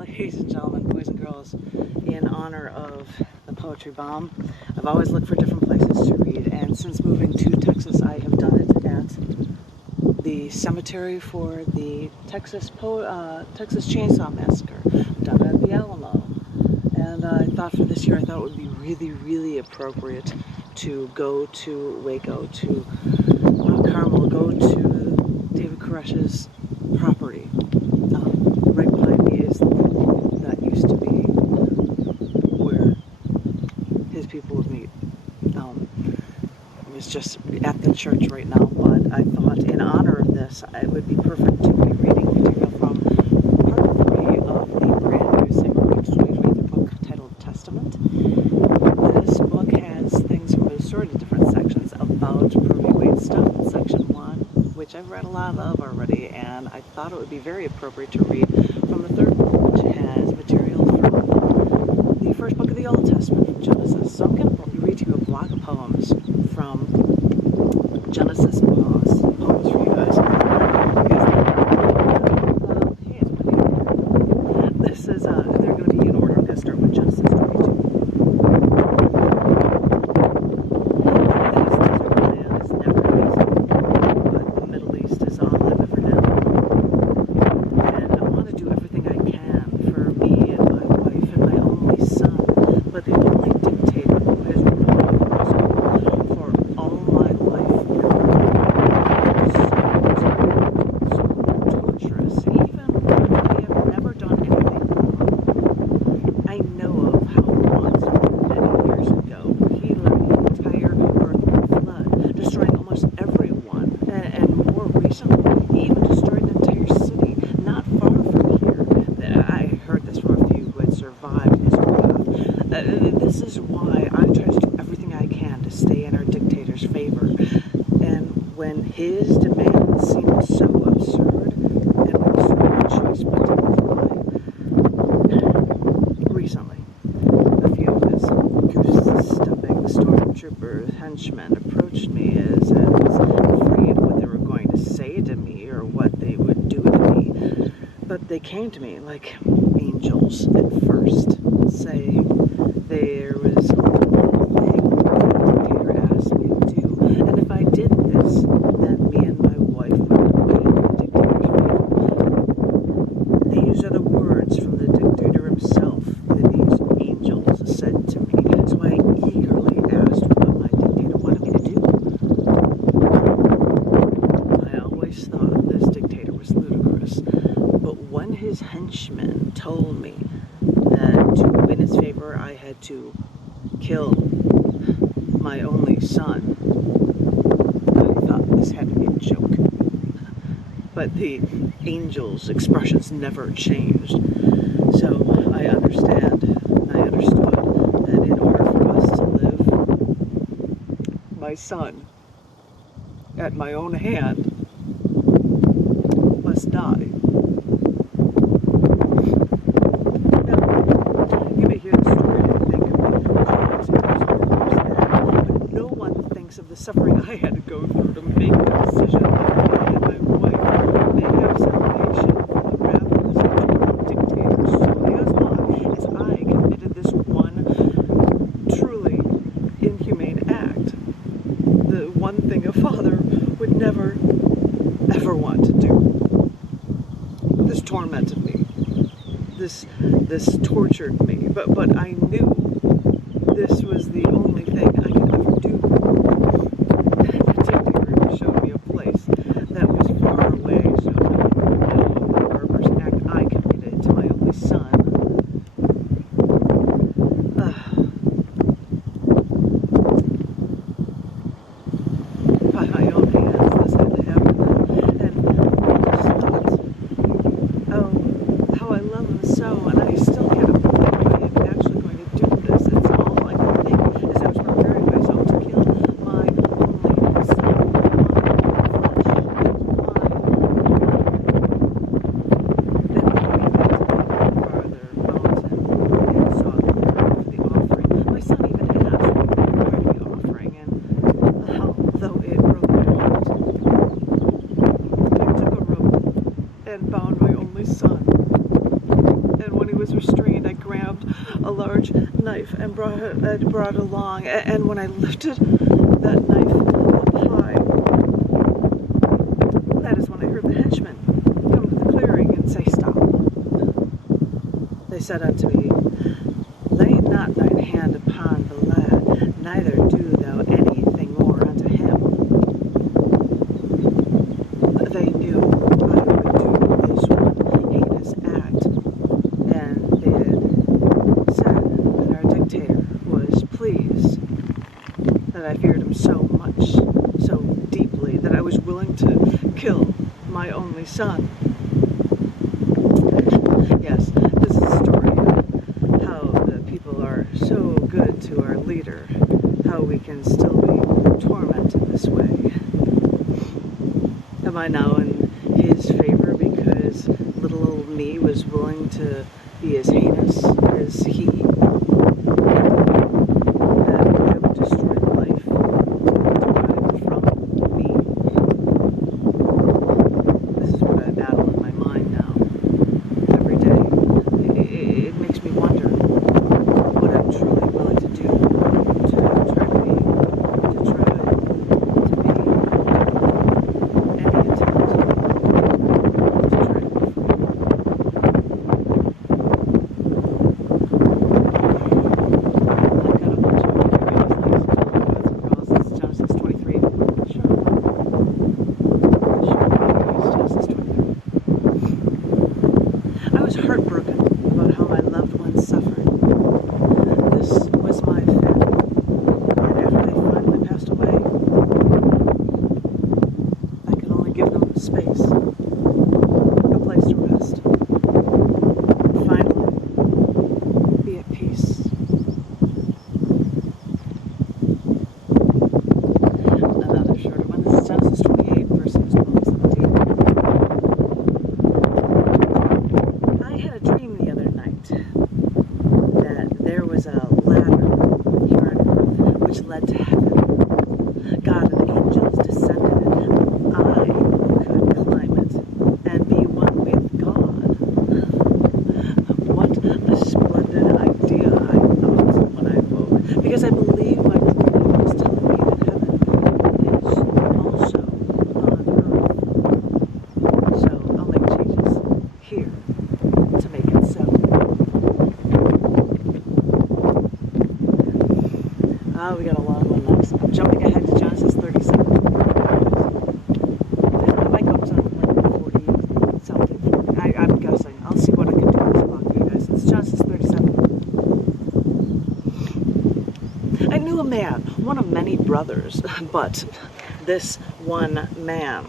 Ladies and gentlemen, boys and girls, in honor of the Poetry Bomb, I've always looked for different places to read, and since moving to Texas, I have done it at the cemetery for the Texas Chainsaw Massacre. I've done it at the Alamo, and I thought for this year, I thought it would be really appropriate to go to Waco, to Mount Carmel, go to David Koresh's property. Right behind me is the pool that used to be where his people would meet. It was just at the church right now, but I thought in honor of this, it would be perfect to be reading material from part 3 of the brand new St. Mark 2020 book titled Testament. This book has things from a sort of different sections about Roe v. Wade stuff. Section 1, which I've read a lot of already, and I thought it would be very appropriate to read from the third book, which has material from the first book of the Old Testament, from Genesis. So I'm going to read to you a block of poems from Genesis, poems for you guys. This is, they're going to be in order. I'm going to start with Genesis 22. This is why I try to do everything I can to stay in our dictator's favor. And when his demands seem so absurd, and when he served no choice but to comply, recently, a few of his goose-stepping stormtrooper henchmen approached me as afraid of what they were going to say to me or what they would do to me. But they came to me like angels at first, saying there was one thing the dictator asked me to do, and if I did this, then me and my wife would be in the dictator's favor. These are the words from the dictator himself that these angels said to me, so I eagerly asked what my dictator wanted me to do. I always thought this dictator was ludicrous, but when his henchmen told me that to win his favor I had to kill my only son, I thought this had to be a joke. But the angel's expressions never changed. So I understood that in order for us to live, my son, at my own hand, must die. Of the suffering I had to go through to make the decision that I and my wife may have salvation from the wrath of this dictator solely as long as I committed this one truly inhumane act. The one thing a father would never, ever want to do. This tormented me. This tortured me. But I knew this was the only thing I could ever do. Showed me a place that was far away, so the barbarous act I committed to my only son. By my own hands, this had to happen. And I just thought, oh, how I love him so, and I still can't believe I am actually going to do this. and brought along, and when I lifted that knife up high, that is when I heard the henchmen come to the clearing and say, "Stop." They said unto me, "Lay not thine hand upon the lad, neither do thou anything more unto him." They knew I would do this one heinous act, and they had said that our dictator was pleased, that I feared him so much, so deeply, that I was willing to kill my only son. Yes, this is a story of how the people are so good to our leader, how we can still be tormented this way. Am I now in his favor because little old me was willing to be as heinous as he? That I would destroy life from me? This is what I battle in my mind now, every day. It makes me wonder what I'm truly willing to do to try to be, any attempt to try to be free. I've got a bunch of Genesis 23. Sure. Genesis 23. I was heartbroken about how my loved ones suffered. This was my family, and after they finally passed away, I could only give them space, a place to rest, and finally be at peace. Another shorter one. This is Genesis 28, verses 12 to 17. I had a dream the other night that there was a ladder here on earth which led to heaven. God and angels descended it. I could climb it and be one with God. What a splendid idea, I thought when I woke, because I believe my dream was telling me that heaven is also on earth. So I'll make changes here to make it so. We got a long one next. I'm jumping ahead to Genesis 37. I might go up to like 40 something. I'm guessing. I'll see what I can do with this book for you guys. It's Genesis 37. I knew a man, one of many brothers, but this one man,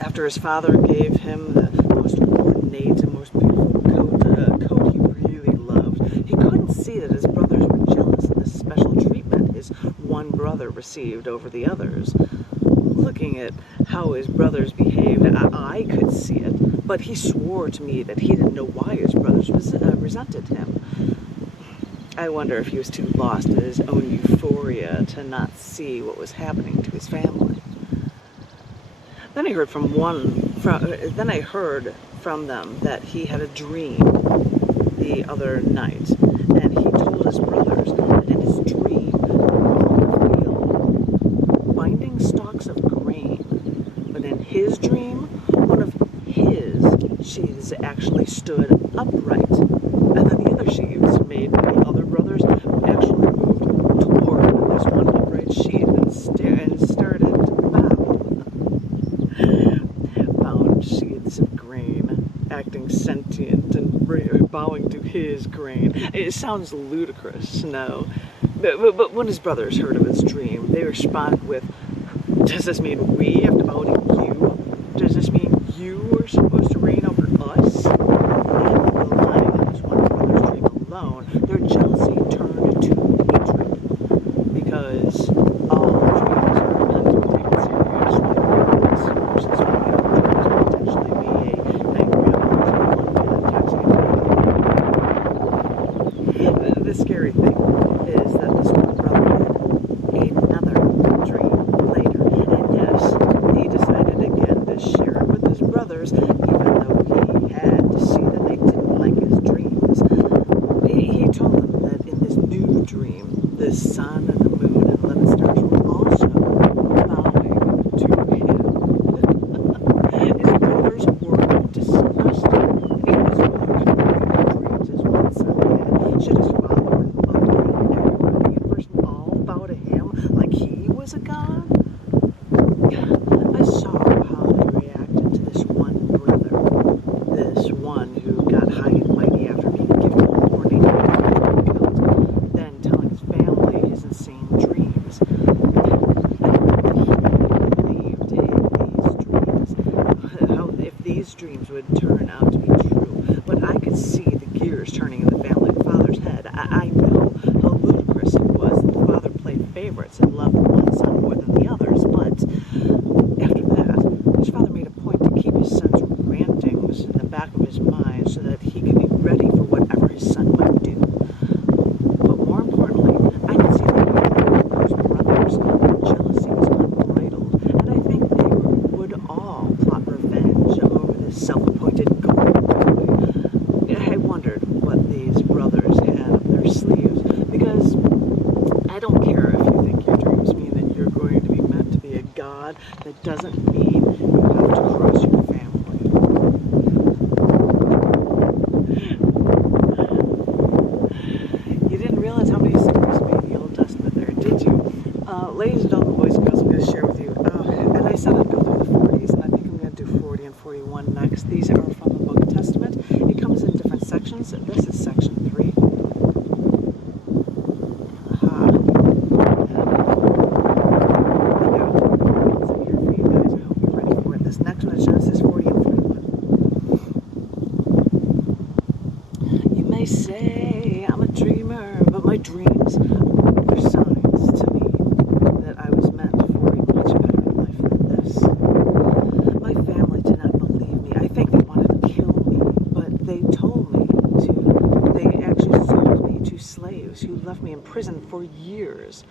after his father gave him the most ornate and most beautiful coat he really loved, he couldn't see that his brothers were jealous of the special treatment his one brother received over the others. Looking at how his brothers behaved, I could see it, but he swore to me that he didn't know why his brothers resented him. I wonder if he was too lost in his own euphoria to not see what was happening to his family. Then I heard from them that he had a dream the other night, and he told his brothers that in his dream they were all in the field binding stalks of grain, but in his dream one of his sheaves actually stood upright, and then the other sheaves made the other brothers actually moved toward this one upright sheaf and started to bow. Bound sheaths of grain, acting sentient and bowing to his grain. It sounds ludicrous, no? But when his brothers heard of his dream, they responded with, "Does this mean we have to bow to you? Does this mean you are supposed to reign over us?" Relying on this one brother's dream alone, their jealousy turned to hatred, because all dreams are meant to be taken seriously. This versus one of the other dreams could potentially be a nightmare of the scary thing is that this one brother had another dream later, and yes, he decided the sun and the moon and 11 stars were also bowing to him. His brothers were disgusted. He was dreams as one son had. Should his father and mother and everyone in the universe all bow to him like he was a god? I saw how they reacted to this one brother, this one who got high and mighty after being given a warning and killed, then telling his family his insane dreams. He believed in these dreams, how if these dreams would turn out to be true. But I could see the gears turning in the family father's head. I know how ludicrous it was that the father played favorites and loved one son more than the others, but after that, his father made a point to keep his son's rantings in the back of his mind so that he could be ready for whatever his son might do. But more importantly, I could see that those brothers' jealousy was unbridled, and I think they would all plot revenge over this self-appointed golden boy. I wondered what these brothers had up their sleeves, because I don't care if you think your dreams mean that you're going to be meant to be a god. That doesn't mean you have to cross your family. You didn't realize how many stories made the Old Testament there, did you? Ladies and gentlemen, boys and girls, I'm going to share with you. And I said I'd go through the 40s, and I think I'm going to do 40 and 41 next. These are from the Book of Testament. It comes in different sections. This is section 3. Next one is Genesis 40 and 41. You may say I'm a dreamer, but my dreams are signs to me that I was meant for a much better life than this. My family did not believe me. I think they wanted to kill me, but they told me to. They actually sold me to slaves who left me in prison for years.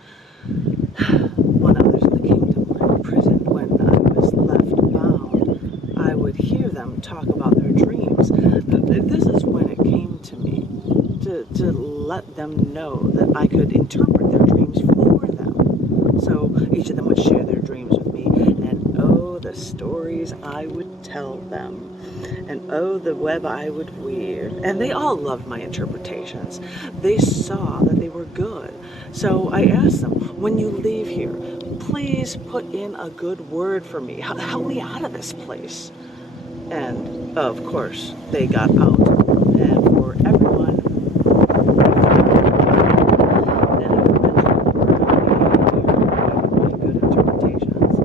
When others in the kingdom were imprisoned, when I was left bound, I would hear them talk about their dreams. This is when it came to me to let them know that I could interpret their dreams for them. So each of them would share their dreams with me, and oh, the stories I would tell them, and oh, the web I would weave. And they all loved my interpretations. They saw that they were good. So I asked them, when you leave here, please put in a good word for me. Help me out of this place. And of course, they got out. And for everyone, my good interpretations.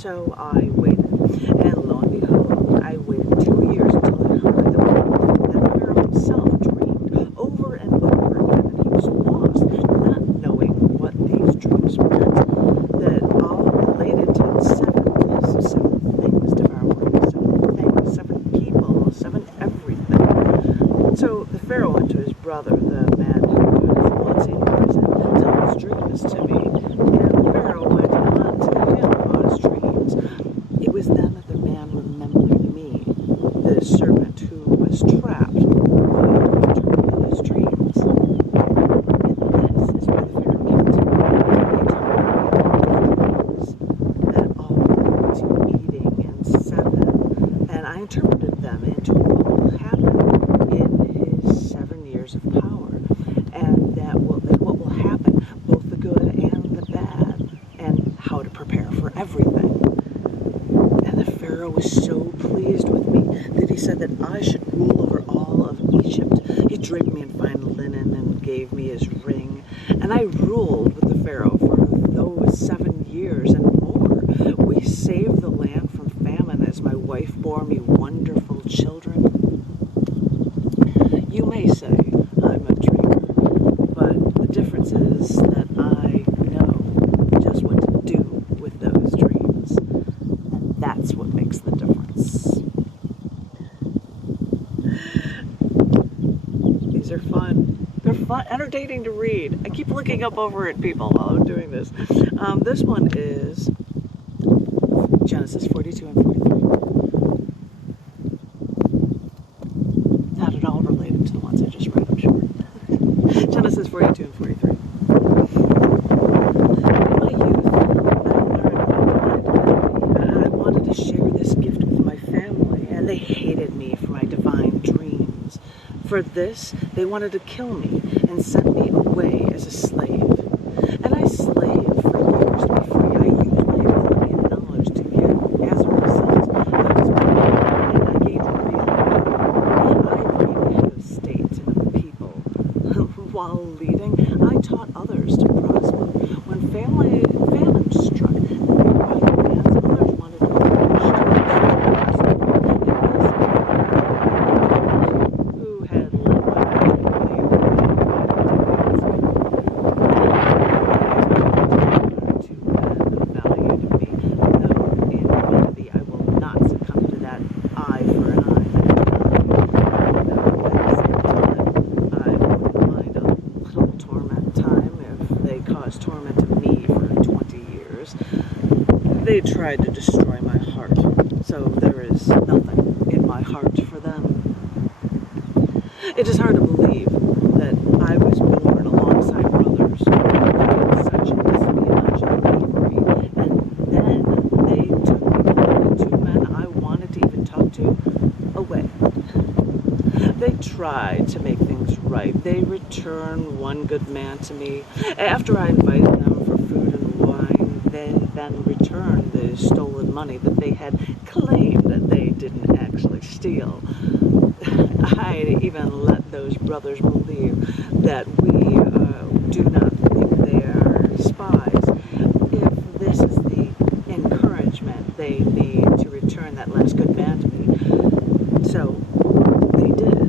So I waited, and lo and behold, I waited 2 years until I heard the word that Pharaoh himself dreamed over and over again, and he was lost, not knowing what these dreams meant, that all related to seven things devouring, 7 things, 7 people, 7 everything. So the Pharaoh went to his brother, the man who was once in prison, tell his dreams to me, and the Pharaoh went on to him about his dreams. It was then that the man remembered me, the servant who was trapped by interpreting his dreams. And this is why the Pharaoh came to me. He told me that all related to eating and 7, and I interpreted them into what will happen in his 7 years of power, and what will happen, both the good and the bad, and how to prepare for everything. And the Pharaoh was so pleased with me that he said that I should rule over all of Egypt. He draped me in fine linen and gave me his ring, and I ruled with the Pharaoh for those 7 years and more. We saved the land from famine as my wife bore me wonderful children. You may say I'm a dreamer, but the difference is that I know just what to do with those dreams. And that's what makes the difference. These are fun. They're fun, entertaining to read. I keep looking up over at people while I'm doing this. This one is Genesis 42 and 43. Not at all related to the ones I just read, I'm sure. Genesis 42. 42 and 43. In my youth, I wanted to share this gift with my family, and they hated me for my divine dreams. For this, they wanted to kill me and send me away as a slave. And I slaved for years to be free. I used my ability and knowledge to get, as a result, I was born and I gained real power. I became head of state and of the people. While leading, I taught others to prosper. When famine struck, others wanted to finish who had led my family valued me, though in reality I will not succumb to that eye for an eye. Torment to me for 20 years. They tried to destroy my heart, so there is nothing in my heart for them. It is hard to believe that I was born alongside brothers with such espionage and bravery, and then they took the two men I wanted to even talk to away. They tried to make things right. They returned one good man to me. After I invited them for food and wine, they then returned the stolen money that they had claimed that they didn't actually steal. I even let those brothers believe that we do not think they are spies. If this is the encouragement they need to return that last good man to me. So they did.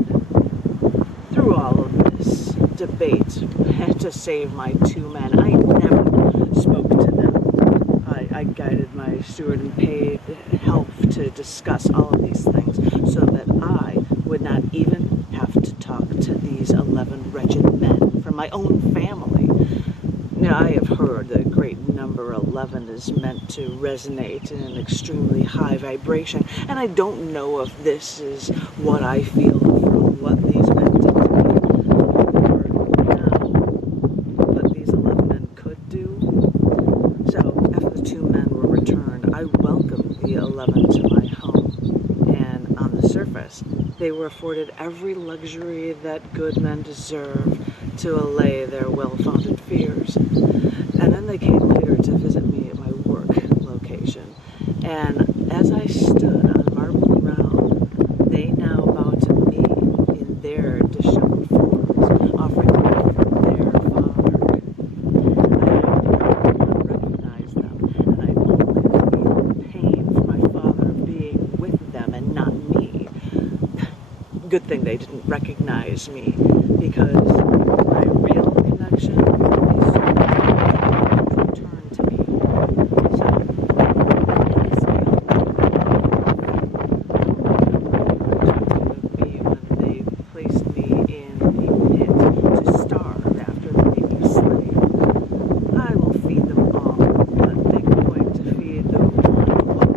Through all of this debate to save my two men, I never spoke to them. I guided my steward and paid help to discuss all of these things so that I would not even have to talk to these 11 wretched men from my own family. Now, I have heard the great number 11 is meant to resonate in an extremely high vibration, and I don't know if this is what I feel from what these men did to me, or now what these 11 men could do. So, after the two men were returned, I welcomed the 11 to my home, and on the surface, they were afforded every luxury that good men deserve to allay their well-founded fears. And then they came later to visit me at my work location. And as I stood on marble ground, they now bowed to me in their disheveled forms, offering me from their father. I did not recognize them, and I only feel pain for my father being with them and not me. Good thing they didn't recognize me, because my real connection is returned to me. So, of me when they placed me in the pit to starve after they made me a slave. I will feed them all, but make a point to feed the one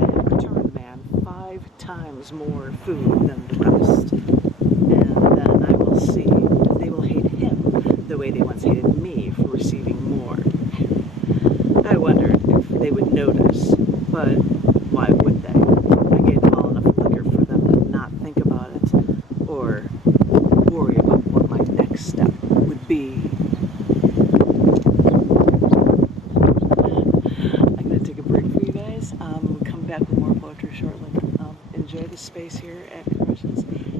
and return man 5 times more food than the rest. And then I will see if they will hate him the way they once hated me for receiving more. I wondered if they would notice, but why would they? I gave them all enough liquor for them to not think about it or worry about what my next step would be. I'm going to take a break for you guys. Come back with more poetry shortly. Enjoy the space here at Kuypers.